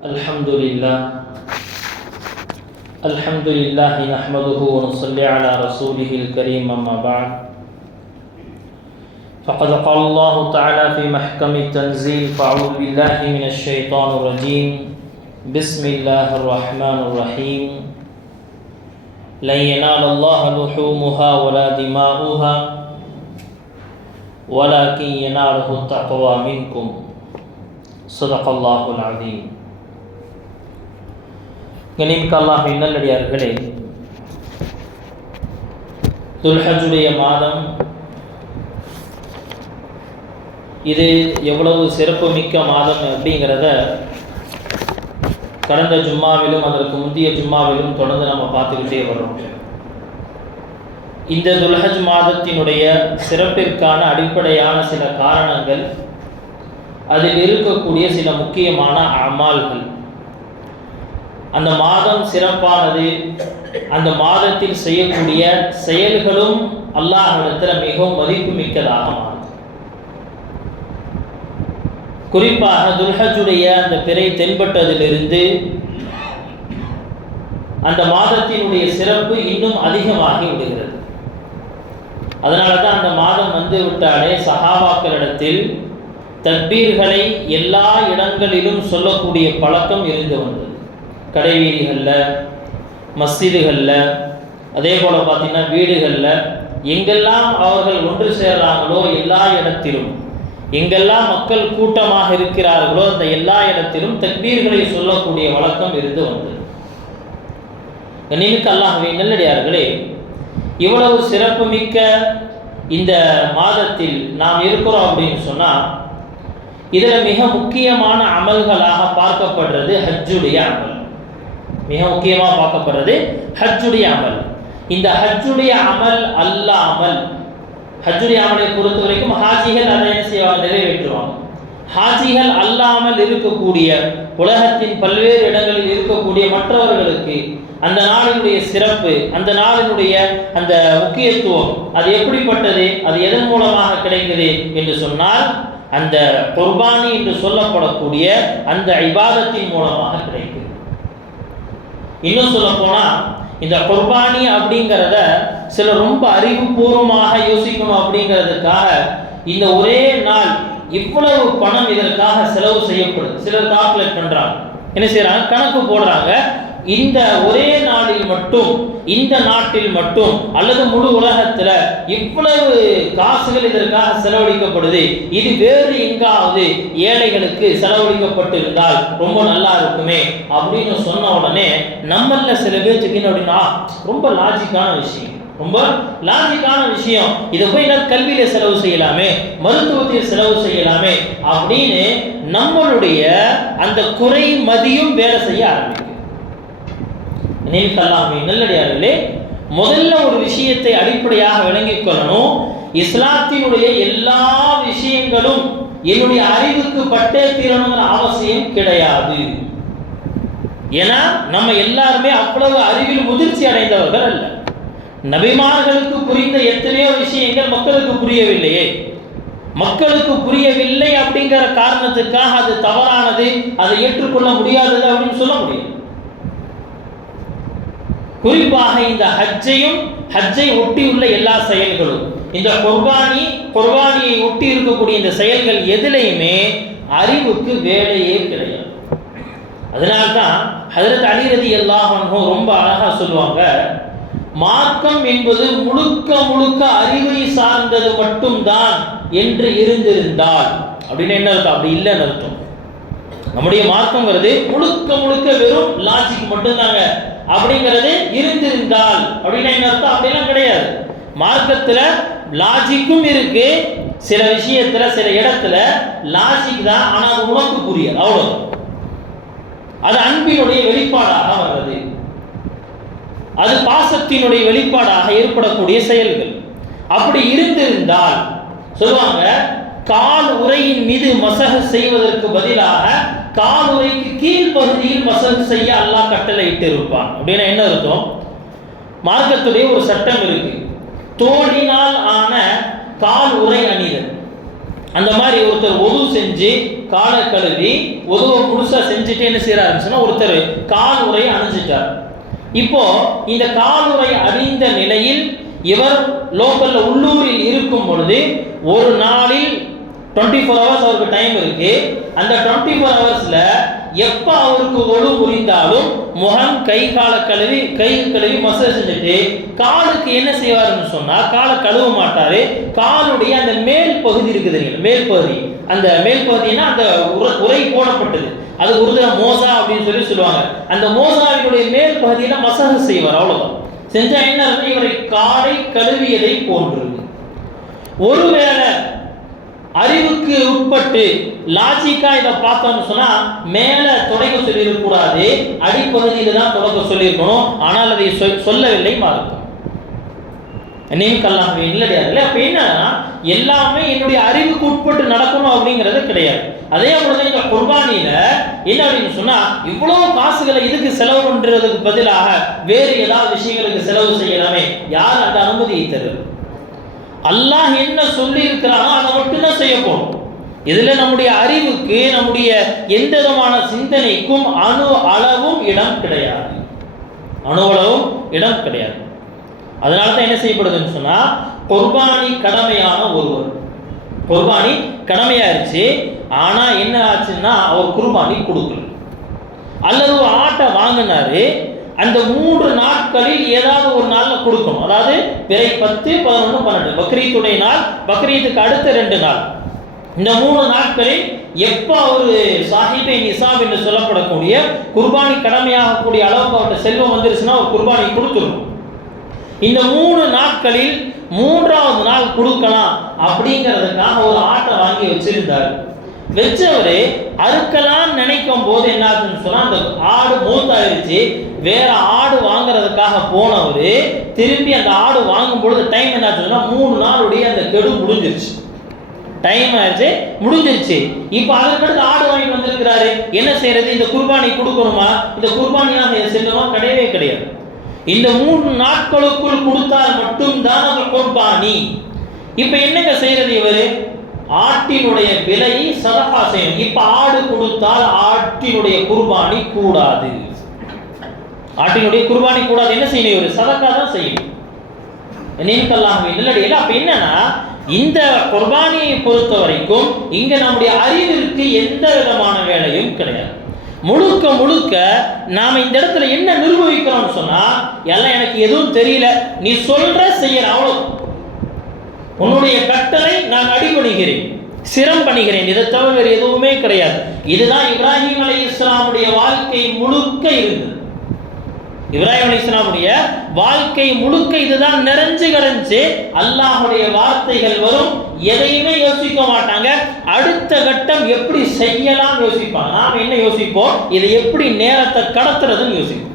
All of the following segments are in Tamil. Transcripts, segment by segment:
الحمد لله نحمده ونصلي على رسوله الكريم أما بعد فقد قال الله تعالى في محكم التنزيل فأعوذ بالله من الشيطان الرجيم بسم الله الرحمن الرحيم لن ينال الله لحومها ولا دماؤها ولكن يناله التقوى منكم صدق الله العظيم. கனிமிக்க அல்லாஹ்வின் நல்லடியார்களே, துல்ஹஜ்ஜுடைய மாதம் இது எவ்வளவு சிறப்புமிக்க மாதம் அப்படிங்கிறத கடந்த ஜும்மாவிலும் அதற்கு முந்தைய ஜும்மாவிலும் தொடர்ந்து நம்ம பார்த்துக்கிட்டே வர்றோம். இந்த துல்ஹஜ் மாதத்தினுடைய சிறப்பிற்கான அடிப்படையான சில காரணங்கள், அதில் இருக்கக்கூடிய சில முக்கியமான அமால்கள், அந்த மாதம் சிறப்பானது, அந்த மாதத்தில் செய்யக்கூடிய செயல்களும் அல்லாஹ்விடத்தில் மிகவும் மதிப்பு மிக்கதாக மாறும். குறிப்பாக துல்ஹஜ்ஜுடைய அந்த பிறை தென்பட்டதிலிருந்து அந்த மாதத்தினுடைய சிறப்பு இன்னும் அதிகமாகி விடுகிறது. அதனால தான் அந்த மாதம் வந்து விட்டாலே சஹாபாக்களிடத்தில் தக்பீர்களை எல்லா இடங்களிலும் சொல்லக்கூடிய பழக்கம் இருந்து வந்தது. கடைவீதிகளில், மஸ்ஜிதுகளில், அதே போல் பார்த்திங்கன்னா வீடுகளில், எங்கெல்லாம் அவர்கள் ஒன்று சேர்றாங்களோ எல்லா இடத்திலும், எங்கெல்லாம் மக்கள் கூட்டமாக இருக்கிறார்களோ அந்த எல்லா இடத்திலும் தக்பீர்களை சொல்லக்கூடிய வழக்கம் இருந்து வந்தது. கண்ணியமிக்க அல்லாஹ்வின் நல்லடியார்களே, இவ்வளவு சிறப்புமிக்க இந்த மாதத்தில் நாம் இருக்கிறோம் அப்படின்னு சொன்னால், இதில் மிக முக்கியமான அமல்களாக பார்க்கப்படுறது ஹஜ்ஜுடைய அமல். மிக முக்கியமாக பார்க்கப்படுறது ஹஜ்ஜுடைய அமல். இந்த ஹஜ்ஜுடைய அமல் அல்லாமல், ஹஜ்ஜுடைய அமலை பொறுத்த வரைக்கும் ஹாஜிகள் அதை என்ன செய்வாங்க, நிறைவேற்றுவாங்க. ஹாஜிகள் அல்லாமல் இருக்கக்கூடிய உலகத்தின் பல்வேறு இடங்களில் இருக்கக்கூடிய மற்றவர்களுக்கு அந்த நாளினுடைய சிறப்பு, அந்த நாளினுடைய அந்த முக்கியத்துவம் அது எப்படிப்பட்டது, அது எதன் மூலமாக கிடைக்குது என்று சொன்னால், அந்த குர்பானி என்று சொல்லப்படக்கூடிய அந்த இபாதத்தின் மூலமாக கிடைக்குது. இன்னும் சொல்ல போனால், இந்த குர்பானி அப்படிங்கிறத சிலர் ரொம்ப அறிவுபூர்வமாக யோசிக்கணும் அப்படிங்கிறதுக்காக இந்த ஒரே நாள் இவ்வளவு பணம் இதற்காக செலவு செய்யப்படுது. சிலர் கால்குலேட் பண்ணுறாங்க, என்ன செய்கிறாங்க, கணக்கு போடுறாங்க. இந்த ஒரே நாளில் மட்டும், இந்த நாட்டில் மட்டும் அல்லது முழு உலகத்தில் இவ்வளவு காசுகள் இதற்காக செலவழிக்கப்படுது, இது வேறு எங்காவது ஏழைகளுக்கு செலவழிக்கப்பட்டு இருந்தால் ரொம்ப நல்லா இருக்குமே அப்படின்னு சொன்ன உடனே நம்மள சில பேருக்கு அப்படின்னா ரொம்ப லாஜிக்கான விஷயம், ரொம்ப லாஜிக்கான விஷயம், இதை போய் நான் கல்வியில செலவு செய்யலாமே, மருத்துவத்தில் செலவு செய்யலாமே அப்படின்னு நம்மளுடைய அந்த குறை மதியும் வேலை செய்ய ஆரம்பிக்கும். நல்லடியார்களே, முதல்ல ஒரு விஷயத்தை அடிப்படையாக விளங்கிக் கொள்ளணும். இஸ்லாத்தினுடைய எல்லா விஷயங்களும் என்னுடைய அறிவுக்கு பட்டே தீரணுங்கிற அவசியம் கிடையாது. ஏன்னா நம்ம எல்லாருமே அவ்வளவு அறிவில் முதிர்ச்சி அடைந்தவர்கள் அல்ல. நபிமார்களுக்கு புரிந்த எத்தனையோ விஷயங்கள் மக்களுக்கு புரியவில்லையே. மக்களுக்கு புரியவில்லை அப்படிங்கிற காரணத்துக்காக அது தவறானது, அதை ஏற்றுக்கொள்ள முடியாதது அப்படின்னு சொல்ல முடியும். குறிப்பாக இந்த ஹஜ்ஜை ஒட்டியுள்ள எல்லா செயல்களும், இந்த குர்பானியை ஒட்டி இருக்கக்கூடிய இந்த செயல்கள் எதிலையுமே அறிவுக்கு வேலையே கிடையாது. அதனால்தான் ஹஜ்ரத் அலி ரலியல்லாஹு அன்ஹு ரொம்ப அழகா சொல்லுவாங்க, மார்க்கம் என்பது முழுக்க முழுக்க அறிவை சார்ந்தது மட்டும்தான் என்று இருந்திருந்தால், அப்படின்னு என்ன அர்த்தம், அப்படி இல்லைன்னு அர்த்தம். நம்முடைய மார்க்கங்கிறது முழுக்க முழுக்க வெறும் லாஜிக் மட்டும்தாங்க அப்படிங்கிறது இருந்திருந்தால் அப்படின்னா என்ன அர்த்தம், அப்படிலாம் கிடையாது. மார்க்கத்தில் லாஜிக்கும் இருக்கு, சில விஷயத்துல சில இடத்துல லாஜிக் தான், ஆனால் அது உனக்கு புரியாது, அவ்வளோ. அது அன்பினுடைய வெளிப்பாடாக வர்றது, அது பாசத்தினுடைய வெளிப்பாடாக ஏற்படக்கூடிய செயல்கள். அப்படி இருந்திருந்தால் சொல்லுவாங்க, கால் உரையின் மீது மசஹ் செய்வதற்கு பதிலாக கால் உரைக்கு கீழ் பகுதியில் மசஹ் செய்ய அல்லாஹ் கட்டளை இட்டு இருப்பான். அப்படின்னா என்ன அர்த்தம், மார்க்கத்துடைய ஒரு சட்டம் இருக்கு, தோலினால் ஆன கால் உரை அணிதல். அந்த மாதிரி ஒருத்தர் ஒது செஞ்சு காலை கழுவி உதவ முழுசா செஞ்சுட்டு என்ன செய்யறாருன்னு சொன்னா ஒருத்தர் கால் உரை அணிஞ்சிட்டார். இப்போ இந்த கால் உரை அணிந்த நிலையில் இவர் லோக்கல்ல உள்ளூரில் இருக்கும் பொழுது ஒரு நாளில் 24 hours அவருக்கு டைம் இருக்கு. அந்த 24 hours எப்ப அவருக்கு ஒழு புரிந்தாலும் முகம் கை கழுவி மசாஜ் செஞ்சுட்டு காலுக்கு என்ன செய்வாருன்னு சொன்னா காலை கழுவ மாட்டாரு. காலுடைய அந்த மேல் பகுதி இருக்குது, மேல் பகுதி, அந்த மேல் பகுதினா அந்த உரை போடப்பட்டது, அது உருதுல மோசா அப்படின்னு சொல்லுவாங்க. அந்த மோசாவினுடைய மேல் பகுதியில மசாஜ் செய்வார். அவ்வளவுதான். செஞ்சா என்ன இவரை காலை கழுவியதை போன்று. ஒருவேளை அறிவுக்கு உட்பட்டு லாஜிக்கா இதை பார்த்தோம்னு சொன்னா மேல தொடக்க சொல்லியிருக்க கூடாது, அடிப்பகுதியில தான் தொடக்க சொல்லியிருக்கணும். ஆனால் அதை சொல்லவில்லை மாறும் நீக்கல்லாமே இல்லையா? அப்ப என்னன்னா எல்லாமே என்னுடைய அறிவுக்கு உட்பட்டு நடக்கணும் அப்படிங்கிறது கிடையாது. அதே போல இந்த குர்பானியில என்ன அப்படின்னு சொன்னா இவ்வளவு காசுகளை இதுக்கு செலவு பண்றதுக்கு பதிலாக வேறு ஏதாவது விஷயங்களுக்கு செலவு செய்யலாமே. யார் அந்த அனுமதியை தருவது? அல்லாஹ் என்ன சொல்லி இருக்கிறானோ அதை மட்டும்தான் செய்ய போறோம். இதுல நம்முடைய அறிவுக்கு நம்முடைய எந்த விதமான சிந்தனைக்கும் அணு அளவும் இடம் கிடையாது, அணு அளவும் இடம் கிடையாது. அதனாலதான் என்ன செய்யப்படுதுன்னு சொன்னா குர்பானி கடமையான ஒருவர், குர்பானி கடமையாயிருச்சு, ஆனா என்ன ஆச்சுன்னா அவர் குர்பானி கொடுக்கல, அல்லது ஒரு ஆட்டை வாங்கினாரு, அந்த 3 நாட்களில் ஏதாவது ஒரு நாள்ல கொடுக்கணும். அதாவது பிறை 10, 11, 12 பக்ரீத்துடைய நாள், பக்ரீத்துக்கு அடுத்த 2 நாள், இந்த 3 நாட்களில் எப்போ ஒரு சாஹிபே நிசாப் என்று சொல்லப்படக்கூடிய குர்பானி கடமையாகக்கூடிய அளவுக்கு அவர்கிட்ட செல்வம் வந்துருச்சுன்னா ஒரு குர்பானி கொடுத்துடணும். இந்த 3 நாட்களில் 3வது நாள் கொடுக்கலாம் அப்படிங்கிறதுக்காக ஒரு ஆட்டை வாங்கி வச்சிருந்தார். வச்சவரு அறுக்கலாம் நினைக்கும் போது என்ன ஆச்சுன்னு சொன்னா அந்த ஆடு மூத்தாயிருச்சு. வேற ஆடு வாங்குறதுக்காக போனவரு திரும்பி அந்த ஆடு வாங்கும் பொழுது டைம் என்ன ஆச்சுன்னா 3 நாளுடைய அந்த கெடு முடிஞ்சிருச்சு, டைம் ஆயிடுச்சு, முடிஞ்சிருச்சு. இப்ப அதற்கடுத்து ஆடு வாங்கிட்டு வந்திருக்கிறாரு, என்ன செய்யறது? இந்த குர்பானி கொடுக்கணுமா? இந்த குர்பானியாக செல்லுமா? கிடையவே கிடையாது. இந்த 3 நாட்களுக்குள் கொடுத்தால் மட்டும்தான் அது குர்பானி. இப்ப என்னங்க செய்யறது? இவரு ஆட்டினுடைய விலையை சதகா செய்யணும். இப்ப ஆடு கொடுத்தால் ஆட்டினுடைய குர்பானி கூடாது, ஆட்டினுடைய குர்பானி கூடாது. என்ன செய்யணும்? இவரு சதகா தான் செய்யணும். நீக்கல்லாமே இல்லையா? அப்ப என்னன்னா இந்த குர்பானியை பொறுத்த வரைக்கும் இங்க நம்முடைய அறிவிற்கு எந்த விதமான வேலையும் கிடையாது. முழுக்க முழுக்க நாம இந்த இடத்துல என்ன நிர்வகிக்கிறோம்னு சொன்னா எல்லாம் எனக்கு எதுவும் தெரியல, நீ சொல்ற செய்யற, அவ்வளவு, உன்னுடைய கட்டளை நான் அடிபணிகிறேன், சிரம் பண்ணுகிறேன், இதை தவிர வேறு எதுவுமே கிடையாது. இதுதான் இப்ராஹிம் அலைஹிஸ்ஸலாமுடைய வாழ்க்கை முழுக்க இருந்தது. இப்ராஹிம் அலைஹிஸ்ஸலாமுடைய வாழ்க்கை முழுக்க இதுதான் நிறைஞ்சு கிடந்துச்சு. அல்லாஹ்வுடைய வார்த்தைகள் வரும், எதையுமே யோசிக்க மாட்டாங்க, அடுத்த கட்டம் எப்படி செய்யலாம் யோசிப்பாங்க. நாம் என்ன யோசிப்போம்? இதை எப்படி நேரத்தை கடத்துறதுன்னு யோசிப்போம்.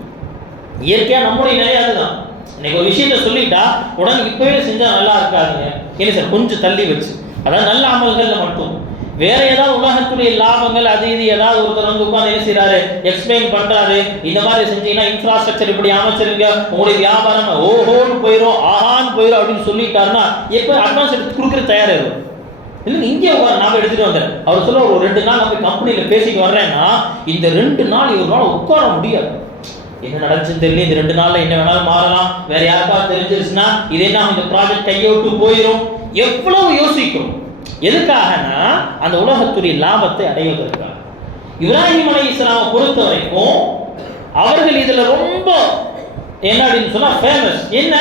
இயற்கையா நம்முடைய நிலை அதுதான். இன்னைக்கு ஒரு விஷயத்த சொல்லிட்டா உடனே இப்பவே செஞ்சா நல்லா இருக்காதுங்க, என்ன சார் கொஞ்சம் தள்ளி வச்சு, அதாவது நல்ல அமல்கள்ல மட்டும். வேற ஏதாவது உலகத்துடைய லாபங்கள் அது இது ஏதாவது ஒருத்தர் வந்து உட்கார்ந்து என்ன செய்யறாரு, எக்ஸ்பிளைன் பண்றாரு, இந்த மாதிரி செஞ்சீங்கன்னா இன்ஃப்ராஸ்ட்ரக்சர் இப்படி அமைச்சிருங்க, உங்களுடைய வியாபாரம் ஓஹோன்னு போயிடும், ஆஹான்னு போயிடும் அப்படின்னு சொல்லிட்டாருன்னா எப்போ அட்வான்ஸ் எடுத்து கொடுக்குற தயாராகும். இல்லை இங்கே நான் எடுத்துட்டு வந்தேன், அவர் சொல்ல ஒரு 2 நாள் நம்ம கம்பெனியில் பேசிட்டு வர்றேன்னா இந்த 2 நாள் இவரால் உட்கார முடியாது. என்ன நடந்துச்சுன்னு தெரியல, இந்த 2 நாள்ல என்ன வேணாலும் மாறலாம், வேற யாருக்காவது தெரிஞ்சிருச்சுன்னா இது என்ன இந்த ப்ராஜெக்ட் கையை விட்டு போயிடும். எவ்வளவு யோசிக்கும். எதுக்காகனா அந்த உலகத்துடைய லாபத்தை அடைவதற்காக. இப்ராஹிம் அலைஹிஸ்ஸலாமை பொறுத்த வரைக்கும் அவர்கள் இதுல ரொம்ப என்ன அப்படின்னு சொன்னா ஃபேமஸ். என்ன?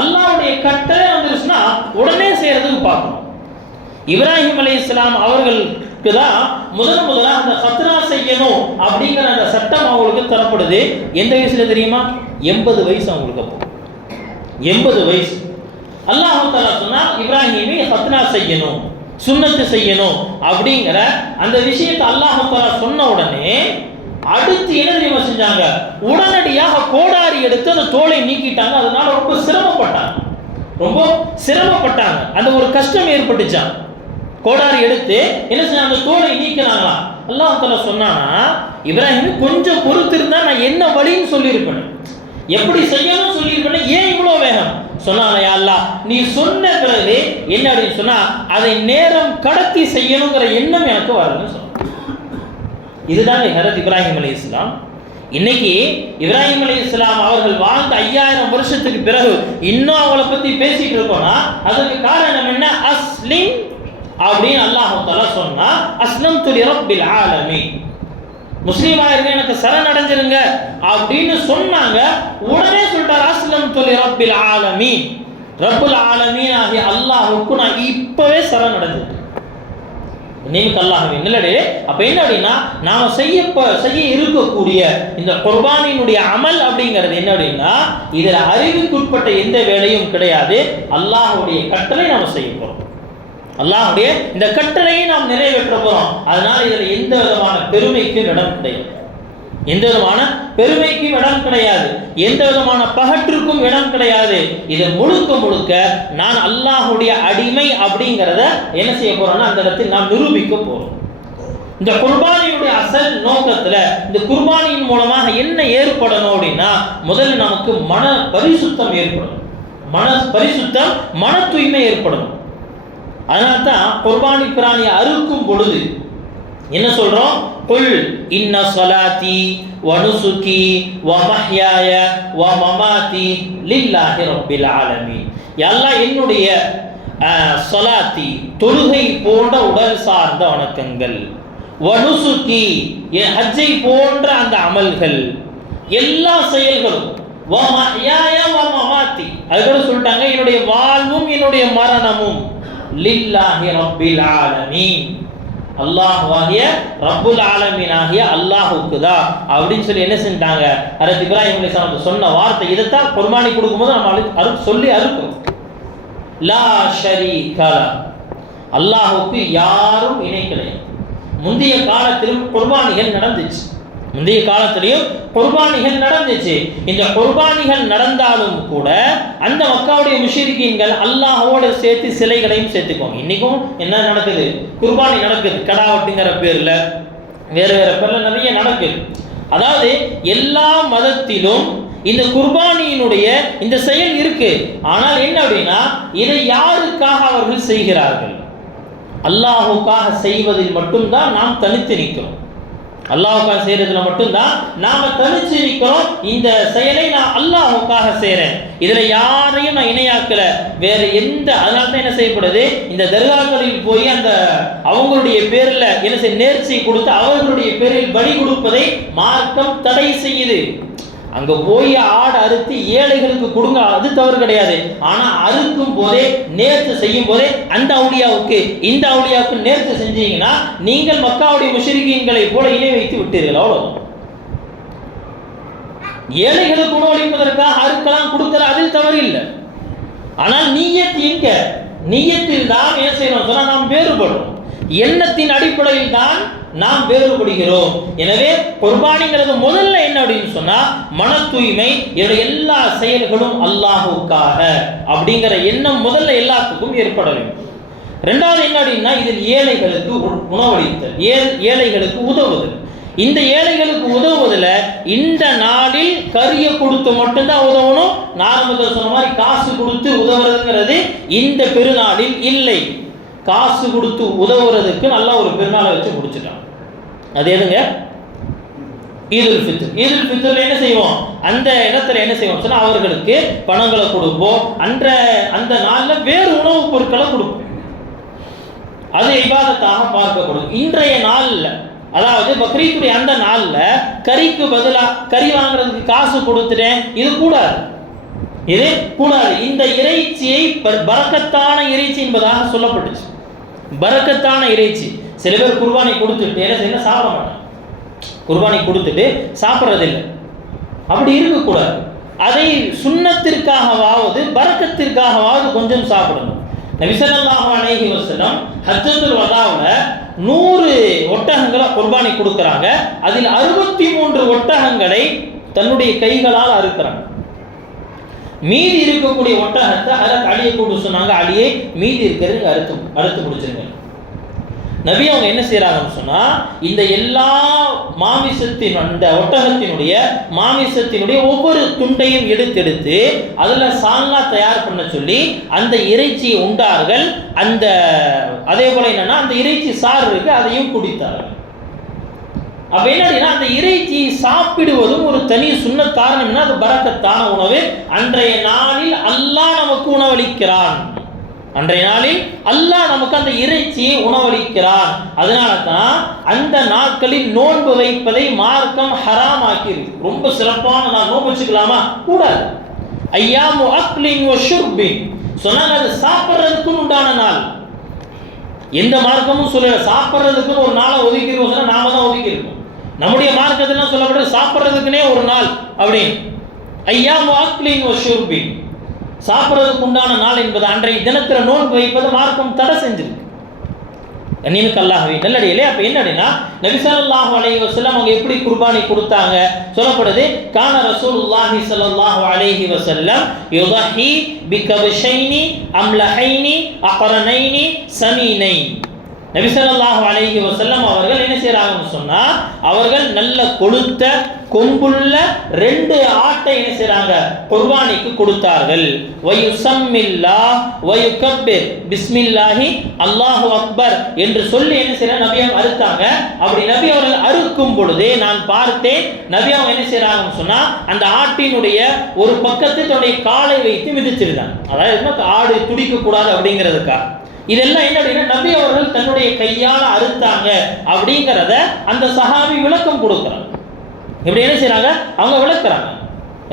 அல்லாஹ்வுடைய கட்டளை வந்துருச்சுன்னா உடனே செய்யறதுக்கு பார்க்கணும். இப்ராஹிம் அலைஹிஸ்ஸலாம் அவர்களுக்கு தான் முதலாக அந்த ஃபத்ரா செய்யணும் அப்படிங்கிற அந்த சட்டம் அவங்களுக்கு தரப்படுது. எந்த வயசுல தெரியுமா? 80 வயசு அவங்களுக்கு. அப்போ 80 வயசு. அல்லாஹ் தஆலா சொன்னா இப்ராஹிமை ஃபத்ரா செய்யணும், சுன்னத்து செய்யணும் அப்படிங்கிற அந்த விஷயத்தை அல்லாஹ் தஆலா சொன்ன உடனே அடுத்து என்ன தெரியுமா செஞ்சாங்க? உடனடியாக கோடாரி எடுத்து அந்த தோலை நீக்கிட்டாங்க. அதனால ரொம்ப சிரமப்பட்டாங்க, அந்த ஒரு கஷ்டம் ஏற்பட்டுச்சான். கோடாரி எடுத்து என்ன செஞ்சாங்க? அந்த தோலை நீக்கினாங்களா. அல்லாஹ் தஆலா சொன்னானா இப்ராஹிம் கொஞ்சம் பொறுத்து இருந்தா நான் என்ன வழின்னு சொல்லியிருப்பேன், எப்படி செய்யணும்னு சொல்லியிருப்பேன், ஏன் இவ்வளோ வேகம் சொன்னாங்க? யா அல்லாஹ் நீ சொன்ன பிறகு என்ன அப்படின்னு சொன்னா அதை நேரம் கடத்தி செய்யணுங்கிற எண்ணம் எனக்கு வரலன்னு சொன்னான். இதுதான் ஹஜ்ரத் இப்ராஹிம் அலைஹிஸ்ஸலாம். இன்னைக்கு இப்ராஹிம் அலைஹிஸ்ஸலாம் அவர்கள் வாழ்ந்த 5000 வருஷத்துக்கு பிறகு இன்னும் அவளை பத்தி பேசிட்டு இருக்கோம்னா அதுக்கு காரணம் என்ன? அஸ்லிம் அப்படின்னு அல்லாஹ் தஆலா சொன்னா, அஸ்லம்து லிரப்பில் ஆலமீன், முஸ்லீமா இருங்க, எனக்கு சரணடைஞ்சிருங்க அப்படின்னு சொன்னாங்க. உடனே சொல்லிட்டார் அஸ்லம்து லிரப்பில் ஆலமீன், ரப்புல் ஆலமீன் ஆகிய அல்லாஹ்வுக்கு நான் இப்பவே சரணடைஞ்சிட்டேன். நினைவுக்கு அல்லாஹ்வே நல்லடே. அப்ப என்ன அப்படின்னா, நாம செய்ய இருக்கக்கூடிய இந்த குர்பானினுடைய அமல் அப்படிங்கிறது என்ன அப்படின்னா, இதுல அறிவுக்குட்பட்ட எந்த வேலையும் கிடையாது. அல்லாஹ்வுடைய கட்டளை நாம செய்ய போறோம், அல்லாஹ்வுடைய இந்த கட்டளையை நாம் நிறைவேற்ற போறோம். அதனால இதுல எந்த விதமான பெருமைக்கும் இடம் கிடையாது, எந்த விதமான பெருமைக்கும் இடம் கிடையாது, எந்த விதமான பகற்றுக்கும் இடம் கிடையாது. இது முழுக்க முழுக்க நான் அல்லாஹ்வுடைய அடிமை அப்படிங்கிறத என்ன செய்ய போறோம்னா அந்த இடத்தில் நாம் நிரூபிக்க போறோம். இந்த குர்பானியுடைய அசல் நோக்கத்துல இந்த குர்பானியின் மூலமாக என்ன ஏற்படணும் அப்படின்னா, முதல்ல நமக்கு மன பரிசுத்தம் ஏற்படணும், மன பரிசுத்தம், மன தூய்மை ஏற்படணும். அதனால்தான் குர்பானி பிராணியை அறுக்கும் பொழுது என்ன சொல்றோம்? குல் இன்ன ஸலாத்தி வ நுசுகி வ மஹ்யாய வ மமாத்தி லில்லாஹி ரப்பில் ஆலமீன். அல்லாஹ் என்னுடைய ஸலாத்தி தொழுகை போன்ற உடல் சார்ந்த வணக்கங்கள், வ நுசுகி என் ஹஜ்ஜை போன்ற அந்த அமல்கள், எல்லா செயல்களும், வ மஹ்யாய வ மமாத்தி அதுக்கு சொல்லிட்டாங்க என்னுடைய வாழ்வும் என்னுடைய மரணமும் லில்லாஹி ரப்பில் ஆலமீன், அல்லாஹ்வாகிய ரப்புல் ஆலமீன் ஆகிய அல்லாஹ்வுக்கு தான் அப்படின்னு சொல்லி என்ன செஞ்சாங்க? ஹஜ்ரத் இப்ராஹிம் அலைஹிஸ்ஸலாம் சொன்ன வார்த்தை இதைத்தான் குர்பானி கொடுக்கும்போது நம்ம சொல்லி அறுக்கிறோம். லா ஷரீக லஹ், அல்லாஹ்வுக்கு யாரும் இணை கிடையாது. முந்தைய காலத்திலும் குர்பானிகள் நடந்துச்சு, முந்தைய காலத்திலையும் குர்பானிகள் நடந்துச்சு. இந்த குர்பானிகள் நடந்தாலும் கூட அந்த மக்காவுடைய முஷ்ரிக்கீன்கள் அல்லாஹ்வோடு சேர்த்து சிலைகளையும் சேர்த்துக்குவாங்க. இன்னைக்கும் என்ன நடக்குது? குர்பானி நடக்குது, கடாவட்டுங்கிற பேர்ல, வேற வேற பேர்ல நிறைய நடக்குது. அதாவது எல்லா மதத்திலும் இந்த குர்பானியினுடைய இந்த செயல் இருக்கு. ஆனால் என்ன அப்படின்னா, இதை யாருக்காக அவர்கள் செய்கிறார்கள்? அல்லாஹ்வுக்காக செய்வதில் மட்டும்தான் நாம் தனித்து நிற்கிறோம், அல்லாஹ்வுக்காக செய்யறதுல மட்டும்தான் நாம தனிச்சு நிற்கிறோம். இந்த செயலை நான் அல்லாஹ்வுக்காக செய்யறேன், இதுல யாரையும் நான் இணையாக்கல, வேற எந்த. அதனால தான் என்ன செய்யப்படுது, இந்த தர்காக்களில் போய் அந்த அவங்களுடைய பேர்ல என்ன செய்ய நேர்ச்சி கொடுத்து அவர்களுடைய பேரில் பலி கொடுப்பதை மார்க்கம் தடை செய்யுது. அங்க போய் ஆடு அறுத்து ஏழைகளுக்கு கொடுங்க, அது தவறு கிடையாது. ஆனா அறுக்கும் போதே நேர்ச்சி செய்யும் போதே அந்த அவுலியாவுக்கு இந்த அவுலியாவுக்கு நேர்ச்சி செஞ்சீங்கன்னா நீங்கள் மக்காவுடைய முஷ்ரிக்கீன்களை போல இணை வைத்து விட்டீர்கள், அவ்வளவு. ஏழைகளுக்கு உணவளிப்பதற்காக அறுக்கலாம், கொடுக்கலாம், அதில் தவறு இல்லை. ஆனால் நீயத் எங்க? நீயத்தில் தான் என்ன செய்யணும் சொன்னா நாம் வேறுபடுறோம், எண்ணத்தின் அடிப்படையில் தான் நாம் வேறுபடுகிறோம். எனவே குர்பானிங்கிறது முதல்ல என்ன அப்படின்னு சொன்னா மன தூய்மை, என்னுடைய எல்லா செயல்களும் அல்லாஹ்வுக்காக அப்படிங்கிற எண்ணம் முதல்ல எல்லாத்துக்கும் ஏற்பட வேண்டும். ரெண்டாவது என்ன அப்படின்னா, இதில் ஏழைகளுக்கு உணவளித்தல், ஏழைகளுக்கு உதவுதல். இந்த ஏழைகளுக்கு உதவுவதில் இந்த நாளில் கறியை கொடுத்து மட்டும்தான் உதவணும். நார்மத்தில் சொன்ன மாதிரி காசு கொடுத்து உதவுறதுங்கிறது இந்த பெருநாளில் இல்லை. காசு கொடுத்து உதவுறதுக்கு நல்லா ஒரு பெருநாளை வச்சு முடிச்சுட்டான். அது எதுங்க? ஈதுல் ஃபித்ர். ஈதுல் ஃபித்ர்ல என்ன செய்வோம்? அந்த இடத்துல என்ன செய்வோம் சொன்னா அவர்களுக்கு பணங்களை கொடுப்போம். அந்த நாள்ல வேறு உணவுப் பொருட்களை கொடுப்போம். அது இபாதத்தாக பார்க்கப்படும். இன்றைய நாள்ல, அதாவது பக்ரீத்துடைய அந்த நாள்ல கறிக்கு பதிலா கறி வாங்குறதுக்கு காசு கொடுத்துட்டேன், இது கூடாது, இது கூடாது. இந்த இறைச்சியை பரக்கத்தான இறைச்சி என்பதாக சொல்லப்பட்டுச்சு. பரக்கத்தான இறைச்சி. சில பேர் குர்பானி கொடுத்துட்டு என்ன செய்ய சாப்பிட மாட்டாங்க, குர்பானி கொடுத்துட்டு சாப்பிட்றதில்லை. அப்படி இருக்கக்கூடாது. அதை சுன்னத்திற்காகவாவது பரக்கத்திற்காகவாவது கொஞ்சம் சாப்பிடணும். நபி ஸல்லல்லாஹு அலைஹி வஸல்லம் ஹஜ்ஜத்துல் வதாவுல 100 ஒட்டகங்களை குர்பானி கொடுக்குறாங்க. அதில் 63 ஒட்டகங்களை தன்னுடைய கைகளால் அறுக்கிறாங்க. மீதி இருக்கக்கூடிய ஒட்டகத்தை அலியை கூட்டு சொன்னாங்க, அலியை மீதி இருக்கிறது அறுத்து முடிச்சிருங்க. நபி அவங்க என்ன செய்யறாங்கன்னு சொன்னா, இந்த எல்லா மாமிசத்தின் அந்த ஒட்டகத்தினுடைய மாமிசத்தினுடைய ஒவ்வொரு துண்டையும் எடுத்து அதுல சால்னா தயார் பண்ண சொல்லி அந்த இறைச்சியை உண்டார்கள். அதே போல என்னன்னா அந்த இறைச்சி சாறு இருக்கு, அதையும் குடித்தார்கள். அப்ப என்னன்னா அந்த இறைச்சியை சாப்பிடுவதும் ஒரு தனி சுன்னத். காரணம் என்ன? அது பரக்கத்தான உணவு. அன்றைய நாளில் அல்லாஹ் நமக்கு உணவளிக்கிறான். அன்றைய நாளில் அல்லாஹ் நமக்கு அந்த இறைச்சியை உணவளிக்கிறான். அதனால தான் அந்த நாட்களில் நோன்பு வைப்பதை மார்க்கம் ஹராம் ஆக்கியிருக்கு. ரொம்ப சிறப்பான நாள், நோன்பு வச்சுக்கலாமா? கூடாது. ஐயாமு அக்லின் வ ஷுர்பின் சொன்னாங்க, அது சாப்பிட்றதுக்கும் உண்டான நாள். எந்த மார்க்கமும் சொல்ல சாப்பிட்றதுக்குன்னு ஒரு நாளை ஒதுக்கிடுவோம் சொன்னா நாம தான் ஒதுக்கியிருக்கோம். நம்முடைய மார்க்கத்தில் சொல்லப்படுது சாப்பிட்றதுக்குனே ஒரு நாள் அப்படின்னு. ஐயாமு அக்லின் வ ஷுர்பின் சாப்பிட்றதுக்கு உண்டான நாள் என்பது அன்றைய தினத்தில் நோன்பு வைப்பது மார்க்கம் தடை செஞ்சிருக்கு. கண்ணியமிக்க அல்லாஹ்வின் நல்லடியார்களே, அப்ப என்ன அப்படின்னா நபி ஸல்லல்லாஹு அலைஹி வஸல்லம் அவங்க எப்படி குர்பானி கொடுத்தாங்க சொல்லப்படுது. கான ரசூலுல்லாஹி ஸல்லல்லாஹு அலைஹி வஸல்லம் யுதஹி பிகபஷைனி அம்லஹைனி அக்ரனைனி சமீனைன். நபி ஸல்லல்லாஹு அலைஹி வஸல்லம் அவர்கள் என்ன செய்றாங்கன்னு சொன்னா, அவர்கள் நல்ல கொழுத்த கொம்புள்ள 2 ஆட்டை என்ன செய்றாங்க? குர்பானிக்கு கொடுத்தார்கள். வயுசம்மில்லாஹ் வயுகப்பிர் பிஸ்மில்லாஹி அல்லாஹு அக்பர் என்று சொல்லி என்ன செய்றாங்க? நபியாம் அறுத்தாங்க. அப்படி நபி அவர்கள் அறுக்கும் பொழுதே நான் பார்த்தேன், நபியாம் என்ன செய்றாங்கன்னு சொன்னா, அந்த ஆட்டினுடைய ஒரு பக்கத்தை தன்னுடைய காலை வைத்து மிதிச்சிருந்தாங்க. அதாவது ஆடு துடிக்க கூடாது அப்படிங்கிறதுக்காக. இதெல்லாம் என்ன அப்படின்னா நபி அவர்கள் தன்னுடைய கையால் அறுத்தாங்க அப்படிங்கிறத அந்த சஹாபி விளக்கம் கொடுக்குறாங்க. இப்படி என்ன செய்றாங்க? அவங்க விளக்குறாங்க.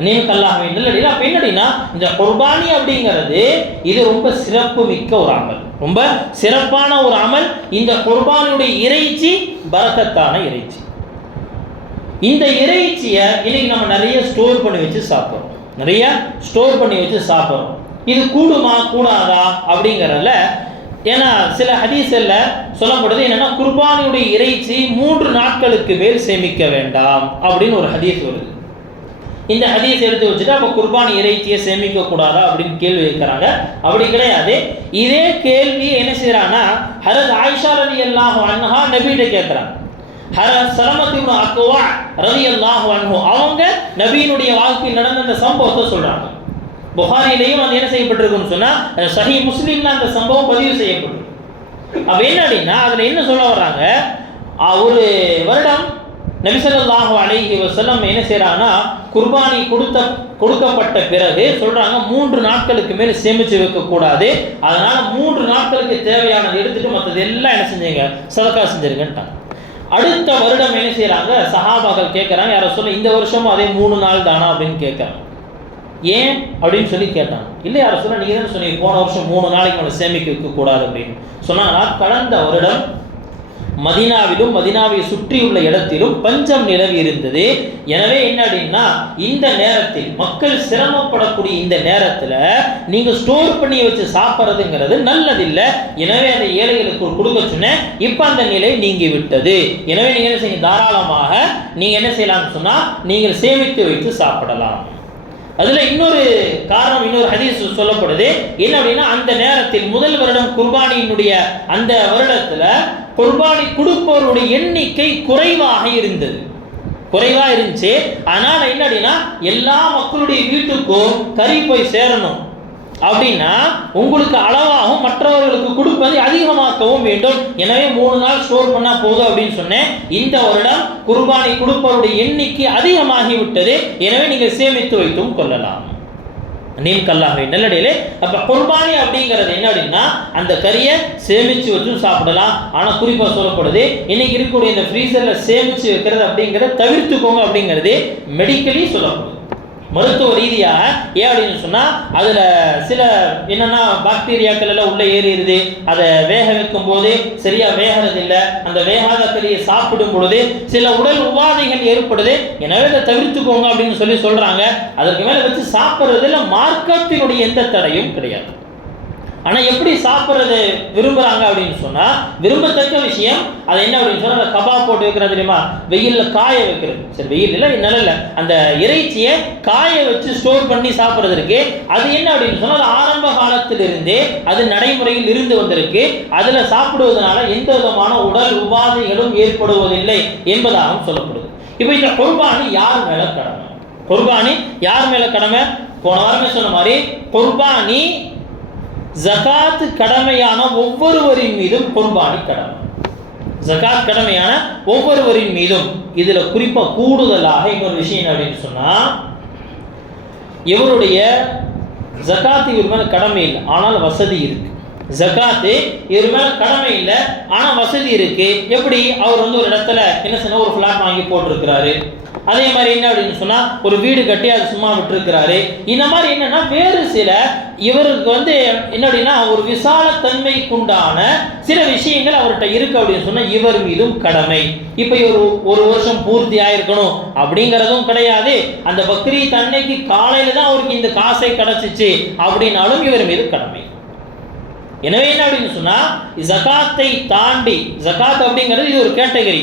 நீங்க அல்லாஹ்வின் நல்லடியார்களே, அப்ப என்னடினா இந்த குர்பானி அப்படிங்கிறது இது ரொம்ப சிறப்பு மிக்க ஒரு அமல், ரொம்ப சிறப்பான ஒரு அமல். இந்த குர்பானியுடைய இறைச்சி பரக்கத்தான இறைச்சி. இந்த இறைச்சியை இன்னைக்கு நம்ம நிறைய ஸ்டோர் பண்ணி வச்சு சாப்பிட்றோம், நிறைய ஸ்டோர் பண்ணி வச்சு சாப்பிட்றோம். இது கூடுமா கூடாதா அப்படிங்கிறதுல, ஏன்னா சில ஹதீஸ்ல சொல்லப்படுது என்னன்னா, குர்பானியுடைய இறைச்சி 3 நாட்களுக்கு மேல் சேமிக்க வேண்டாம் அப்படின்னு ஒரு ஹதீஸ் வருது. இந்த ஹதீஸ் எடுத்து வச்சுட்டு அப்போ குர்பானி இறைச்சியை சேமிக்க கூடாதா அப்படின்னு கேள்வி கேட்கிறாங்க. அப்படி கிடையாது. இதே கேள்வியை என்ன செய்யறாங்கன்னா ஹரத் ஆயிஷா ரலியல்லாஹு அன்ஹா நபியிட்ட கேட்கிறாங்க. ஹரத் ஸலமத் இப்னு அக்வா ரலியல்லாஹு அன்ஹு அவங்க நபியினுடைய வாழ்க்கையில் நடந்த அந்த சம்பவத்தை சொல்றாங்க. புகாரிலையும் அது என்ன செய்யப்பட்டிருக்குன்னு சொன்னா, சஹீஹ் முஸ்லிம்ல அந்த சம்பவம் பதிவு செய்யப்பட்டிருக்கு. அப்ப என்ன அப்படின்னா அதுல என்ன சொல்ல வர்றாங்க, ஒரு வருடம் நபி ஸல்லல்லாஹு அலைஹி வஸல்லம் என்ன செய்றாங்கன்னா, குர்பானி கொடுக்கப்பட்ட பிறகு சொல்றாங்க 3 நாட்களுக்கு மேல சேமிச்சு வைக்க கூடாது. அதனால 3 நாட்களுக்கு தேவையானது எடுத்துட்டு மற்றது எல்லாம் என்ன செஞ்சீங்க? சதகா செஞ்சிருங்கன்ட்டாங்க. அடுத்த வருடம் என்ன செய்யறாங்க? சஹாபாக்கள் கேட்கறாங்க, யார சொல்ல இந்த வருஷமும் அதே 3 நாள் தானா அப்படின்னு கேட்கறாங்க. ஏன் அப்படின்னு சொல்லி கேட்டாங்க. இல்லை யார சொல்ல, நீங்க தான் சொன்னீங்க போன வருஷம் 3 நாளைக்கு மேலே சேமிக்க வைக்க கூடாது அப்படின்னு சொன்னாங்கன்னா, கடந்த வருடம் மதீனாவிலும் மதீனாவை சுற்றியுள்ள இடத்திலும் பஞ்சம் நிலவி இருந்தது. எனவே என்ன அப்படின்னா இந்த நேரத்தில் மக்கள் சிரமப்படக்கூடிய இந்த நேரத்தில் நீங்க ஸ்டோர் பண்ணி வச்சு சாப்பிட்றதுங்கிறது நல்லதில்லை. எனவே அந்த ஏழைகளுக்கு கொடுக்க சொன்னேன். இப்போ அந்த நிலை நீங்கி விட்டது. எனவே நீங்க என்ன செய்யுங்க? தாராளமாக நீங்க என்ன செய்யலாம்னு சொன்னா நீங்கள் சேமித்து வைத்து சாப்பிடலாம். அதுல இன்னொரு காரணம், இன்னொரு ஹதீஸ் சொல்லப்படுது என்ன அப்படின்னா, அந்த நேரத்தில் முதல் வருடம் குர்பானியினுடைய அந்த வருடத்துல குர்பானி கொடுப்பவருடைய எண்ணிக்கை குறைவாக இருந்தது, குறைவா இருந்துச்சு. அதனால என்ன அப்படின்னா எல்லா மக்களுடைய வீட்டுக்கும் கறி போய் சேரணும் அப்படின்னா உங்களுக்கு அளவாகவும் மற்றவர்களுக்கு கொடுப்பதை அதிகமாக்கவும் வேண்டும். எனவே 3 நாள் ஸ்டோர் பண்ணா போதும் அப்படின்னு சொன்னேன். இந்த வருடம் குர்பானி கொடுப்பவருடைய எண்ணிக்கை அதிகமாகி விட்டது. எனவே நீங்கள் சேமித்து வைத்தும் கொள்ளலாம். நீம் கல்லாகவே நல்லடியிலே. அப்ப குர்பானி அப்படிங்கிறது என்ன அப்படின்னா அந்த கறியை சேமிச்சு வச்சும் சாப்பிடலாம். ஆனா குறிப்பா சொல்லப்படுது இன்னைக்கு இருக்கக்கூடிய இந்த ஃப்ரீசர்ல சேமிச்சு வைக்கிறது அப்படிங்கிறத தவிர்த்துக்கோங்க அப்படிங்கிறது மெடிக்கலி சொல்லப்படுது, மருத்துவ ரீதியாக. ஏன் அப்படின்னு சொன்னா அதுல சில என்னன்னா பாக்டீரியாக்கள் எல்லாம் உள்ள ஏறிடுது. அதை வேக வைக்கும் போது சரியா வேகிறது இல்லை. அந்த வேகாத கறியை சாப்பிடும் பொழுது சில உடல் உபாதைகள் ஏற்படுது. எனவே அதை தவிர்த்துக்கோங்க அப்படின்னு சொல்லி சொல்றாங்க. அதற்கு மேல வச்சு சாப்பிட்றதுல மார்க்கத்தினுடைய எந்த தடையும் கிடையாது. ஆனா எப்படி சாப்பிட்றது விரும்புறாங்க அப்படின்னு சொன்னா விரும்பத்தக்க விஷயம் அது என்ன அப்படின்னு சொன்னா, அந்த கபாப் போட்டு வைக்கிறது தெரியுமா, வெயில்ல காய வைக்கிறது. சரி வெயில் இல்லை நிழல்ல அந்த இறைச்சியை காய வச்சு ஸ்டோர் பண்ணி சாப்பிட்றதுக்கு அது என்ன அப்படின்னு சொன்னா அது ஆரம்ப காலத்திலிருந்தே அது நடைமுறையில் இருந்து வந்திருக்கு. அதுல சாப்பிடுவதனால எந்த விதமான உடல் உபாதைகளும் ஏற்படுவதில்லை என்பதாகவும் சொல்லப்படுது. இப்போ இந்த குர்பானி யார் மேல கடமை? குர்பானி யார் மேல கடமை? போன வாரமே சொன்ன மாதிரி குர்பானி ஜகாத் கடமையான ஒவ்வொருவரின் மீதும் குர்பானி கடமை. ஜகாத் கடமையான ஒவ்வொருவரின் மீதும். இதுல குறிப்பா கூடுதலாக இன்னொரு விஷயம் அப்படின்னு சொன்னா, இவருடைய ஜகாத் இவர் மேல கடமை இல்லை, ஆனால் வசதி இருக்கு. ஜகாத்து இவர் மேல கடமை இல்லை, ஆனா வசதி இருக்கு. எப்படி? அவர் ஒரு இடத்துல என்ன சொன்னா ஒரு ஃபிளாட் வாங்கி போட்டிருக்கிறாரு. அதே மாதிரி என்ன அப்படின்னு சொன்னா ஒரு வீடு கட்டி அது சும்மா விட்டுருக்கிறாரு. இந்த மாதிரி என்னன்னா வேறு சில இவருக்கு என்ன அப்படின்னா ஒரு விசால தன்மைக்குண்டான சில விஷயங்கள் அவர்கிட்ட இருக்கு அப்படின்னு சொன்னா இவர் மீதும் கடமை. இப்ப இவர் ஒரு வருஷம் பூர்த்தி ஆயிருக்கணும் அப்படிங்கிறதும் கிடையாது. அந்த பக்ரீத் அன்னைக்கு காலையில தான் அவருக்கு இந்த காசை கிடைச்சிச்சு அப்படின்னாலும் இவர் மீது கடமை. எனவே என்ன அப்படின்னு சொன்னா ஜகாத்தை தாண்டி, ஜகாத் அப்படிங்கிறது இது ஒரு கேட்டகரி.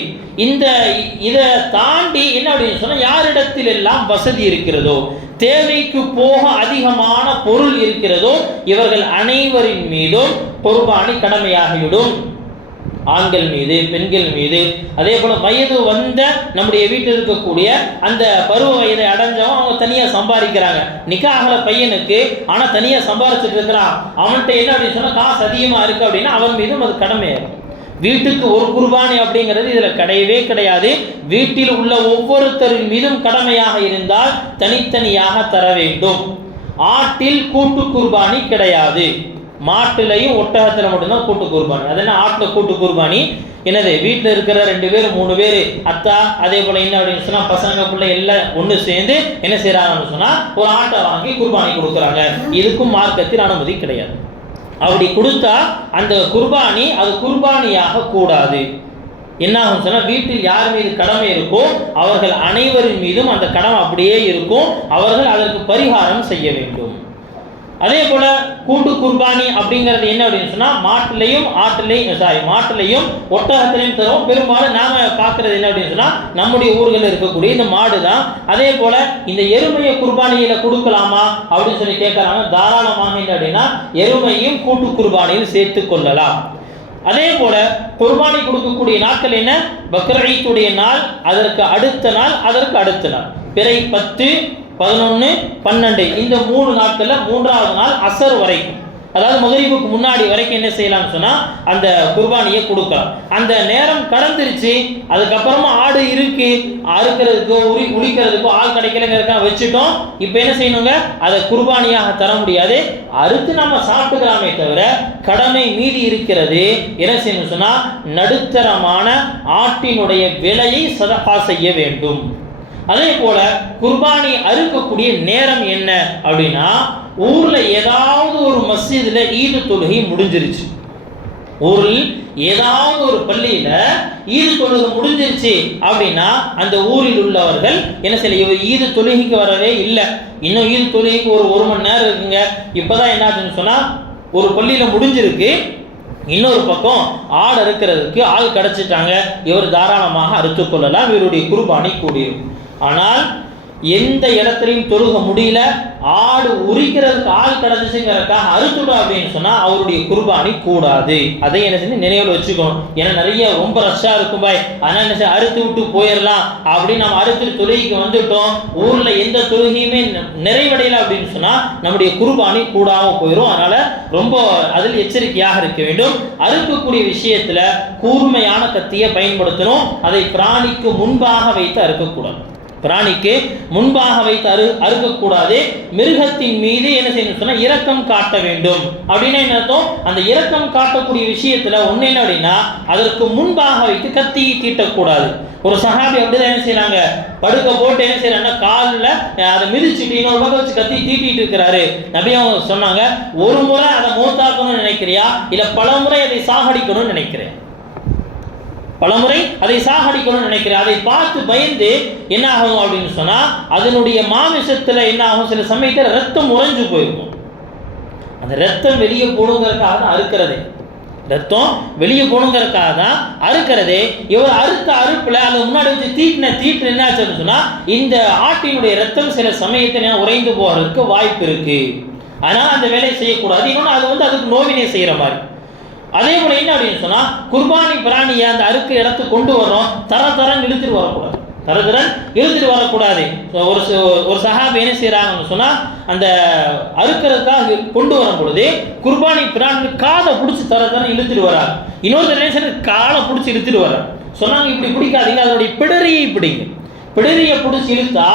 இதை தாண்டி என்ன அப்படின்னு சொன்னா யாரிடத்தில் எல்லாம் வசதி இருக்கிறதோ, தேவைக்கு போக அதிகமான பொருள் இருக்கிறதோ, இவர்கள் அனைவரின் மீதும் குர்பானி கடமையாகிவிடும். ஆண்கள் மீது, பெண்கள் மீது. அதே போல வயது வந்த நம்முடைய வீட்டில் இருக்கக்கூடிய அந்த பருவ வயதை அடைஞ்சவன் அவங்க தனியா சம்பாதிக்கிறாங்க. நிக்காஹ்ல பையனுக்கு ஆனா தனியா சம்பாதிச்சுட்டு இருக்கிறான், அவன்கிட்ட என்ன அப்படின்னு சொன்னா காசு அதிகமா இருக்கு அப்படின்னா அவன் மீதும் அது கடமையாகும். வீட்டுக்கு ஒரு குர்பானி அப்படிங்கிறது இதுல கிடையவே கிடையாது. வீட்டில் உள்ள ஒவ்வொருத்தரின் மீதும் கடமையாக இருந்தால் தனித்தனியாக தர வேண்டும். ஆட்டில் கூட்டு குர்பானி கிடையாது. மாட்டுலையும் ஒட்டகத்தில் மட்டும்தான் கூட்டு குர்பானி. அதனால ஆட்டில் கூட்டு குர்பானி என்னது? வீட்டில் இருக்கிற 2 பேர் 3 பேர் அத்தா, அதே போல என்ன அப்படின்னு சொன்னா பசங்க பிள்ளை எல்லாம் ஒன்று சேர்ந்து என்ன செய்யறாங்கன்னு சொன்னா ஒரு ஆட்டை வாங்கி குர்பானி கொடுக்குறாங்க. இதுக்கும் மார்க்கத்தில் அனுமதி கிடையாது. அப்படி கொடுத்தா அந்த குர்பானி அது குர்பானியாக கூடாது. என்ன ஆகும் சொன்னா வீட்டில் யார் மீது கடமை இருக்கோ அவர்கள் அனைவரின் மீதும் அந்த கடமை அப்படியே இருக்கும். அவர்கள் அதற்கு பரிகாரம் செய்ய வேண்டும். அதே போல கூட்டு குர்பானி அப்படிங்கிறது என்ன அப்படின்னு சொன்னா மாட்டுலையும் ஒட்டகத்திலையும் தரும். பெரும்பாலும் நாம பார்க்கறது என்ன அப்படின்னு சொன்னா நம்முடைய ஊர்களில் இருக்கக்கூடிய இந்த மாடு தான். அதே போல இந்த எருமையை குர்பானியில கொடுக்கலாமா அப்படின்னு சொல்லி கேட்கறாங்க. தாராளமாக என்ன அப்படின்னா எருமையும் கூட்டு குர்பானியில் சேர்த்து கொள்ளலாம். அதே போல குர்பானி கொடுக்கக்கூடிய நாட்கள் என்ன? பக்ரீத்துடைய நாள், அதற்கு அடுத்த நாள், அதற்கு அடுத்த நாள், பிறை 10, 11, 12 இந்த 3 நாட்கள்ல 3வது நாள் அசர் வரைக்கும், அதாவது மகரிபுக்கு முன்னாடி வரைக்கும் என்ன செய்யலாம்னு சொன்னா அந்த குர்பானியை கொடுக்கலாம். அந்த நேரம் கடந்துருச்சு, அதுக்கப்புறமா ஆடு இருக்கு, அறுக்கிறதுக்கோ உளிக்கிறதுக்கோ ஆள் கிடைக்கலங்கிறதுக்காக வச்சுட்டோம். இப்போ என்ன செய்யணுங்க? அதை குர்பானியாக தர முடியாது, அறுத்து நம்ம சாப்பிட்டுக்கலாமே தவிர கடமை மீதி இருக்கிறது. என்ன செய்யணும் சொன்னா நடுத்தரமான ஆட்டினுடைய விலையை சதகா செய்ய வேண்டும். அதே போல குர்பானி அறுக்கக்கூடிய நேரம் என்ன அப்படின்னா ஊர்ல ஏதாவது ஒரு மஸ்ஜிதுல ஈது தொழுகை முடிஞ்சிருச்சு, ஊரில் ஏதாவது ஒரு பள்ளியில ஈது தொழுகை முடிஞ்சிருச்சு அப்படின்னா அந்த ஊரில் உள்ளவர்கள் என்ன செய்ய, ஈது தொழுகைக்கு வரவே இல்லை, இன்னும் ஈது தொழுகைக்கு ஒரு மணி நேரம் இருக்குங்க, இப்பதான் என்னாச்சுன்னு சொன்னா ஒரு பள்ளியில முடிஞ்சிருக்கு, இன்னொரு பக்கம் ஆடு அறுக்கிறதுக்கு ஆள் கிடைச்சிட்டாங்க, இவர் தாராளமாக அறுத்து கொள்ளலாம், இவருடைய குர்பானி கூடியிருக்கும். ஆனால் எந்த இடத்துலையும் தொழுக முடியல, ஆடு உரிக்கிறதுக்கு ஆள் கிடைச்சிச்சுங்கிறதுக்காக அறுத்துடும் அப்படின்னு சொன்னா அவருடைய குர்பானி கூடாது. அதை என்ன செஞ்சு நினைவில் வச்சுக்கணும். ஏன்னா நிறைய ரொம்ப ரஷ்ஷா இருக்கும் பாய், அதனால என்ன செய்ய அறுத்து விட்டு போயிடலாம் அப்படின்னு நம்ம அறுத்துட்டு தொழுகைக்கு வந்துட்டோம், ஊர்ல எந்த தொழுகையுமே நிறைவடையல அப்படின்னு சொன்னா நம்முடைய குர்பானி கூடாம போயிடும். அதனால ரொம்ப அதில் எச்சரிக்கையாக இருக்க வேண்டும். அறுக்கக்கூடிய விஷயத்துல கூர்மையான கத்தியை பயன்படுத்தணும். அதை பிராணிக்கு முன்பாக வைத்து அறுக்கக்கூடாது, பிராணிக்கு முன்பாக வைத்து அறுக்கக்கூடாது. மிருகத்தின் மீது என்ன செய்யணும் சொன்னா இரக்கம் காட்ட வேண்டும். அப்படின்னா என்ன அர்த்தம்? அந்த இரக்கம் காட்டக்கூடிய விஷயத்துல ஒண்ணு என்ன அப்படின்னா அதற்கு முன்பாக வைத்து கத்தியை தீட்டக்கூடாது. ஒரு சஹாபி அப்படிதான் என்ன செய்யறாங்க, படுக்க போட்டு என்ன செய்யறாங்க, காலில் அதை மிதிச்சுட்டு இன்னொரு பக்கம் வச்சு கத்தி தீட்டிட்டு இருக்கிறாரு. நபி அவங்க சொன்னாங்க, ஒரு முறை அதை மௌத்தாக்கணும்னு நினைக்கிறியா இல்ல பல முறை அதை சாகடிக்கணும்னு நினைக்கிறேன், பலமுறை அதை சாகடிக்கணும்னு நினைக்கிறேன். அதை பார்த்து பயந்து என்ன ஆகும் அப்படின்னு சொன்னா அதனுடைய மாமிசத்துல என்ன ஆகும், சில சமயத்தில் ரத்தம் உறைஞ்சு போயிருக்கும். அந்த ரத்தம் வெளியே போடுங்கிறதுக்காக தான் அறுக்கிறதே, ரத்தம் வெளியே போடுங்கிறதுக்காக தான் அறுக்கிறதே. இவர் அறுத்த அறுப்புல அதை முன்னாடி வச்சு தீட்டு என்ன ஆச்சுன்னு சொன்னா இந்த ஆட்டினுடைய ரத்தம் சில சமயத்தில் உறைந்து போறதுக்கு வாய்ப்பு இருக்கு. அதனால அந்த வேலையை செய்யக்கூடாது. இன்னொன்று அது அதுக்கு நோவினை செய்யற மாதிரி. அதே போல என்ன அப்படின்னு சொன்னா குர்பானி பிராணியை அந்த அறுக்கு இடத்துக்கு கொண்டு வரோம், தரம் இழுத்துட்டு வரக்கூடாது. தரதரன் இழுத்துட்டு வரக்கூடாது. ஒரு சஹாபி என்ன செய்கிறாங்கன்னு சொன்னால், அந்த அறுக்கிறதுக்காக கொண்டு வரும் பொழுது குர்பானி பிரான் காதை பிடிச்சி தரதரன் இழுத்துட்டு வராங்க. இன்னொரு நேசன் காலை பிடிச்சி இழுத்துட்டு வர்றாங்க. சொன்னாங்க, இப்படி பிடிக்காதீங்க, அதனுடைய பிடரியை பிடிங்க. பிடரியை பிடிச்சி இழுத்தா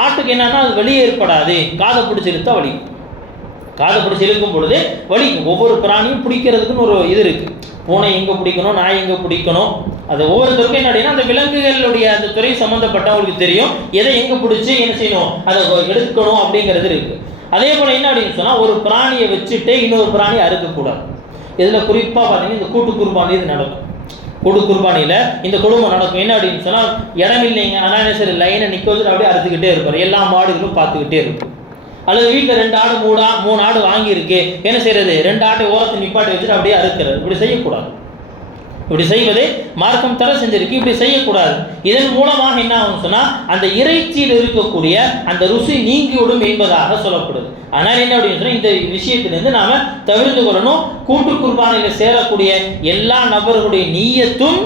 ஆட்டுக்கு என்னன்னா அது வெளியே ஏற்படாது. காதை பிடிச்சி இழுத்தா வலி. காதை பிடிச்சி இழுக்கும் பொழுது வலிக்கும். ஒவ்வொரு பிராணியும் பிடிக்கிறதுக்குன்னு ஒரு இது இருக்குது. பூனை எங்கே பிடிக்கணும், நாய் எங்கே பிடிக்கணும், அது ஒவ்வொருத்தருக்கும் என்ன அப்படின்னா அந்த விலங்குகளுடைய அந்த துறை சம்மந்தப்பட்டவங்களுக்கு தெரியும் எதை எங்கே பிடிச்சி என்ன செய்யணும், அதை எடுக்கணும் அப்படிங்கிறது இருக்குது. அதே போல் என்ன அப்படின்னு சொன்னால், ஒரு பிராணியை வச்சுட்டு இன்னொரு பிராணியை அறுக்கக்கூடாது. இதில் குறிப்பாக பார்த்தீங்கன்னா இந்த கூட்டு குர்பானி இது நடக்கும். கூட்டு குர்பானியில் இந்த குடும்பம் நடக்கும். என்ன அப்படின்னு சொன்னால், இடம் இல்லைங்க, ஆனால் சரி லைனை நிற்க வச்சுட்டு அப்படியே அறுத்துக்கிட்டே இருப்பார். எல்லா மாடுகளும் பார்த்துக்கிட்டே இருக்கும். அல்லது வீட்டில் 2 ஆடு 3 ஆடு வாங்கியிருக்கு, என்ன செய்யறது, 2 ஆட்டை ஓரத்தை நிப்பாட்டி வச்சுட்டு அப்படியே அறுக்கிறது. இப்படி செய்யக்கூடாது. இப்படி செய்வது மார்க்கம் தடை செஞ்சிருக்கு. இப்படி செய்யக்கூடாது. இதன் மூலமாக என்ன ஆகும் சொன்னால், அந்த இறைச்சியில் இருக்கக்கூடிய அந்த ருசி நீங்கிவிடும் என்பதாக சொல்லப்படுது. ஆனால் என்ன அப்படின்னு சொன்னால், இந்த விஷயத்திலிருந்து நாம தவிர்த்து கொள்ளணும். கூட்டு குர்பானியில் சேரக்கூடிய எல்லா நபர்களுடைய நீயத்தும்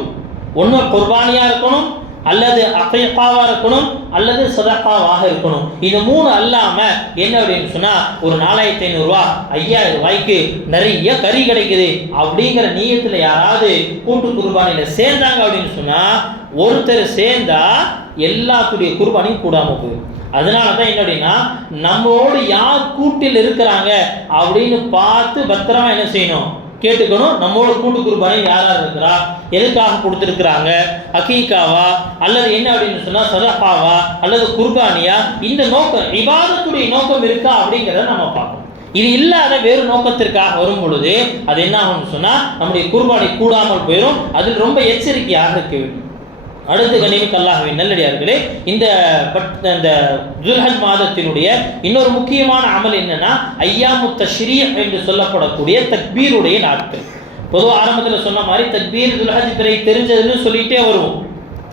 ஒன்று குர்பானியா இருக்கணும், அல்லது அகைகாவாக இருக்கணும், அல்லது சதகாவாக இருக்கணும். இது 3 அல்லாமல் என்ன அப்படின்னு சொன்னால், ஒரு 4500 ரூபா 5000 ரூபாய்க்கு நிறைய கறி கிடைக்குது அப்படிங்கிற நீயத்தில் யாராவது கூட்டு குர்பானியில் சேர்ந்தாங்க அப்படின்னு சொன்னால், ஒருத்தர் சேர்ந்தா எல்லாத்துடைய குர்பானியும் கூடாமல் போயிடும். அதனால தான் என்ன அப்படின்னா, நம்மளோடு யார் கூட்டில் இருக்கிறாங்க அப்படின்னு பார்த்து பத்திரமா என்ன செய்யணும், கேட்டுக்கணும். நம்மளோட கூட்டு குர்பானி யாராக இருக்கிறா, எதுக்காக கொடுத்துருக்குறாங்க, அகீகாவா அல்லது என்ன அப்படின்னு சொன்னால் சதகாவா அல்லது குர்பானியா, இந்த நோக்கம் இபாதத்துடைய நோக்கம் இருக்கா அப்படிங்கிறத நம்ம பார்க்கணும். இது இல்லாத வேறு நோக்கத்திற்காக வரும் பொழுது அது என்ன ஆகும்னு சொன்னால், நம்முடைய குர்பானி கூடாமல் போயிடும். அதில் ரொம்ப எச்சரிக்கையாக இருக்க வேண்டும். அடுத்து கனிமிக்க அல்லாஹ்வின் நல்லடியார்களே, இந்த துல்ஹஜ் மாதத்தினுடைய இன்னொரு முக்கியமான அமல் என்னன்னா, ஐயாமு தஷ்ரீ என்று சொல்லப்படக்கூடிய தக்பீருடைய நாட்கள். பொதுவாக ஆரம்பத்தில் சொன்ன மாதிரி தக்பீர் துல்ஹஜ் பிறை தெரிஞ்சதுன்னு சொல்லிட்டே வருவோம்,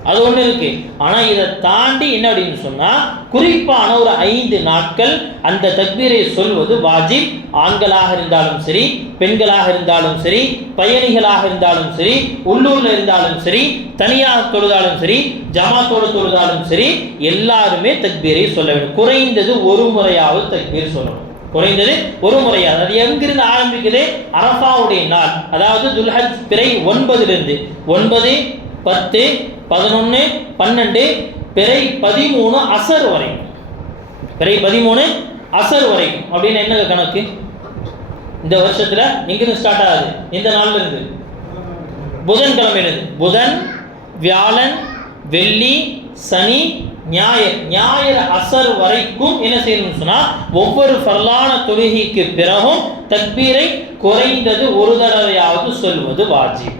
அது ஒன்று இருக்கு. ஆனால் இதை தாண்டி என்ன அப்படின்னு சொன்னால், குறிப்பான ஒரு 5 நாட்கள் அந்த தக்பீரை சொல்வது வாஜிப். ஆண்களாக இருந்தாலும் சரி, பெண்களாக இருந்தாலும் சரி, பயணிகளாக இருந்தாலும் சரி, உள்ளூரில் இருந்தாலும் சரி, தனியாக தொழுதாலும் சரி, ஜமாத்தோடு தொழுதாலும் சரி, எல்லாருமே தக்பீரை சொல்ல வேண்டும். குறைந்தது ஒரு முறையாவது தக்பீர் சொல்லணும். குறைந்தது ஒரு முறையாவது. அது எங்கிருந்து ஆரம்பிக்குது, அரஃபாவுடைய நாள், அதாவது துல்ஹஜ் பிறை 9 9, 10, 11, 12, பிறை 13 அசர் வரைக்கும். பிறை 13 அசர் வரைக்கும் அப்படின்னு என்ன கணக்கு? இந்த வருஷத்துல எங்கிருந்து ஸ்டார்ட் ஆகுது, இந்த நாள்ல இருந்து புதன்கிழமையிலிருந்து. புதன், வியாழன், வெள்ளி, சனி, ஞாயிறு அசர் வரைக்கும் என்ன செய்யணும்னு சொன்னா, ஒவ்வொரு ஃபர்லான தொழுகைக்கு பிறகும் தக்பீரை குறைந்தது ஒரு தடவையாவது சொல்வது வாஜிப்.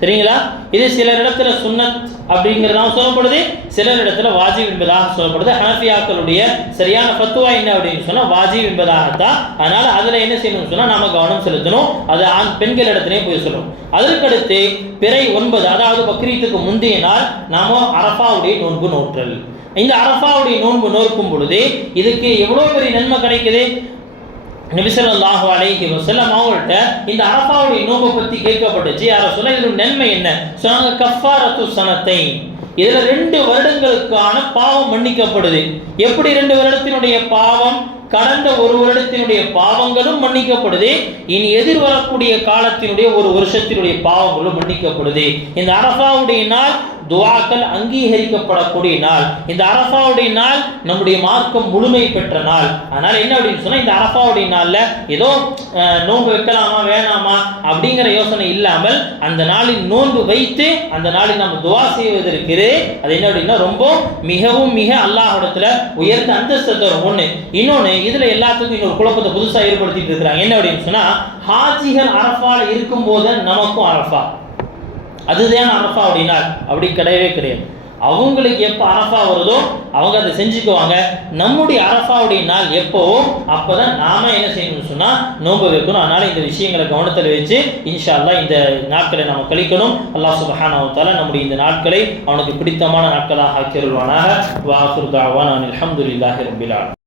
சரிங்களா? இது சிலர் இடத்துல சுன்னத் அப்படிங்கிறதாக சொல்லப்படுது, சிலர் இடத்துல வாஜிப் என்பதாக சொல்லப்படுது. ஹனஃபியாக்களுடைய சரியான ஃபத்வா என்ன அப்படின்னு சொன்னால் வாஜிப் என்பதாகத்தான். அதனால அதில் என்ன செய்யணும்னு சொன்னால் நாம கவனம் செலுத்தணும். அது ஆண் பெண்கள் இடத்துலையும் போய் சொல்லணும். அதற்கடுத்து பிறை 9, அதாவது பக்ரீத்துக்கு முந்தைய நாள் நாம அரஃபாவுடைய நோன்பு நோற்றல். இந்த அரஃபாவுடைய நோன்பு நோக்கும் பொழுது இதுக்கு எவ்வளோ பெரிய நன்மை கிடைக்குது. நபி ஸல்லல்லாஹு அலைஹி வஸல்லம் அவங்கள்ட்ட இந்த அரஃபாவுடைய நோன்பை பற்றி கேட்கப்பட்டுச்சு. யாரை சொல்ல இதோட நன்மை என்ன சொன்னாங்க, கஃபாரத்து சனத்தைன். இதில் 2 வருடங்களுக்கான பாவம் மன்னிக்கப்படுது. எப்படி 2 வருடத்தினுடைய பாவம்? கடந்த 1 வருடத்தினுடைய பாவங்களும் மன்னிக்கப்படுது. இனி எதிர்வரக்கூடிய காலத்தினுடைய 1 வருஷத்தினுடைய பாவங்களும் மன்னிக்கப்படுது. இந்த அரஃபாவுடைய நாள் துஆக்கள் அங்கீகரிக்கப்படக்கூடிய நாள். இந்த அரஃபாவுடைய நாள் நம்முடைய மார்க்கம் முழுமை பெற்ற நாள். அதனால என்ன அப்படின்னு சொன்னா, இந்த அரஃபாவுடைய நாள்ல ஏதோ நோன்பு வைக்கலாமா வேணாமா அப்படிங்கிற யோசனை இல்லாமல் அந்த நாளில் நோன்பு வைத்து அந்த நாளில் நம்ம துஆ செய்வதற்கு அது என்ன அப்படின்னா ரொம்ப மிகவும் மிக அல்லாஹ்விடத்துல உயர்ந்த அந்தஸ்து தரும். ஒண்ணு. இன்னொன்னு, இதுல எல்லாத்துக்கும் இன்னொரு குழப்பத்தை புதுசா ஏற்படுத்திட்டு இருக்கிறாங்க. என்ன அப்படின்னு சொன்னா, ஹாஜிகள் அரஃபால இருக்கும் போது நமக்கும் அரஃபா, அதுதான் அரஃபா அப்படின்னா அப்படி கிடையவே கிடையாது. அவங்களுக்கு எப்போ அரஃபா வருதோ அவங்க அதை செஞ்சுக்குவாங்க. நம்முடைய அரஃபாவுடைய நாள் எப்போவோ அப்போதான் நாம என்ன செய்யணும்னு சொன்னா நோன்பு வைக்கணும். அதனால இந்த விஷயங்களை கவனத்தில் வச்சு இன்ஷா அல்லாஹ் இந்த நாட்களை நாம கழிக்கணும். அல்லாஹ் சுப்ஹானஹு வ தஆலா நம்முடைய இந்த நாட்களை அவனுக்கு பிடித்தமான நாட்களாக ஆக்கியருள்வானாக. வ ஆகிரு தஅவானா அல்ஹம்துலில்லாஹி ரப்பில் ஆலமீன்.